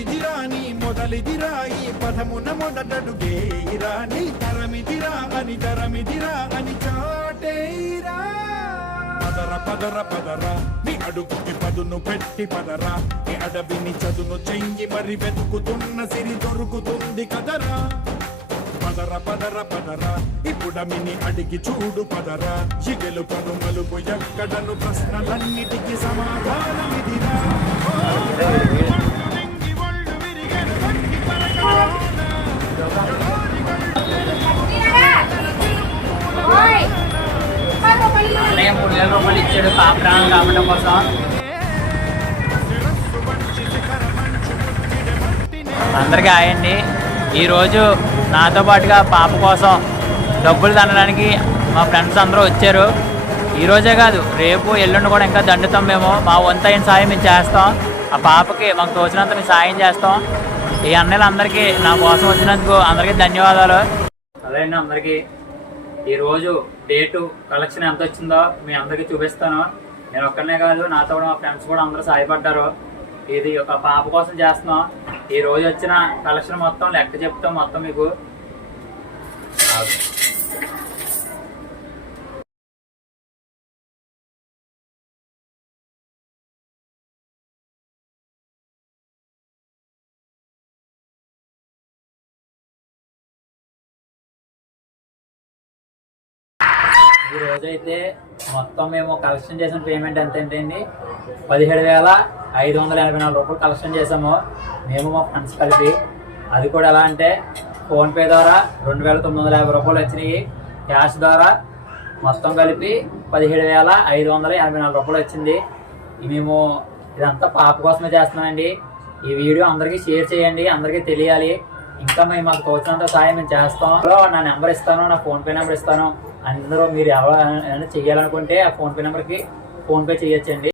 ఇదిరా నీ మొదలిదిరా ఈ పదమున మొదటడుగేయిరా నీ తరమిదిరా అని చాటేయిరా పదర పదర పదర నీ అడుగుకి పదును పెట్టి పదరా నీ అడవిని చదును చెయ్యి మరి వెతుకుతున్న సిరి దొరుకుతుంది కదరా పదర పదర పదర ఇప్పుడమిని అడిగి చూడు పదరా చిగెలు పను మలుపు ఎక్కడను ప్రశ్నలన్నిటికీ సమాధానమిదిరా అన్నయ్య 3,000 రూపాయలు ఇచ్చాడు పాప ప్రాణం కావడం కోసం. అందరికీ ఆయండి. ఈరోజు నాతో పాటుగా పాప కోసం డబ్బులు దండడానికి మా ఫ్రెండ్స్ అందరూ వచ్చారు. ఈరోజే కాదు రేపు ఎల్లుండి కూడా ఇంకా దండుతాం. మేము మా వంతైన సాయం మేము చేస్తాం. ఆ పాపకి మాకు తోచినంత మేము సాయం చేస్తాం. ఈ అన్నయ్యలందరికీ నా కోసం వచ్చినందుకు అందరికీ ధన్యవాదాలు. అదే అండి అందరికీ ఈరోజు డేటు కలెక్షన్ ఎంత వచ్చిందో మీ అందరికీ చూపిస్తాను. నేను ఒక్కనే కాదు నాతో కూడా మా ఫ్రెండ్స్ కూడా అందరూ సహాయపడ్డారు. ఇది ఒక పాప కోసం చేస్తున్నాం. ఈ రోజు వచ్చిన కలెక్షన్ మొత్తం లెక్క చెప్తాం మొత్తం మీకు. ఈ రోజైతే మొత్తం మేము కలెక్షన్ చేసిన పేమెంట్ ఎంత అండి 17,584 రూపాయలు కలెక్షన్ చేసాము మేము మా ఫ్రెండ్స్ కలిపి. అది కూడా ఎలా అంటే ఫోన్పే ద్వారా 2,950 రూపాయలు వచ్చినాయి. క్యాష్ ద్వారా మొత్తం కలిపి 17,584 రూపాయలు వచ్చింది. మేము ఇదంతా పాప కోసమే చేస్తున్నానండి. ఈ వీడియో అందరికీ షేర్ చేయండి, అందరికీ తెలియాలి. ఇంకా మేము మాకు తోచినంత సాయం మేము చేస్తాం. నా నెంబర్ ఇస్తాను, నా ఫోన్పే నెంబర్ ఇస్తాను. అందరూ మీరు ఎవరైనా చెయ్యాలనుకుంటే ఆ ఫోన్పే నెంబర్కి ఫోన్పే చేయొచ్చండి.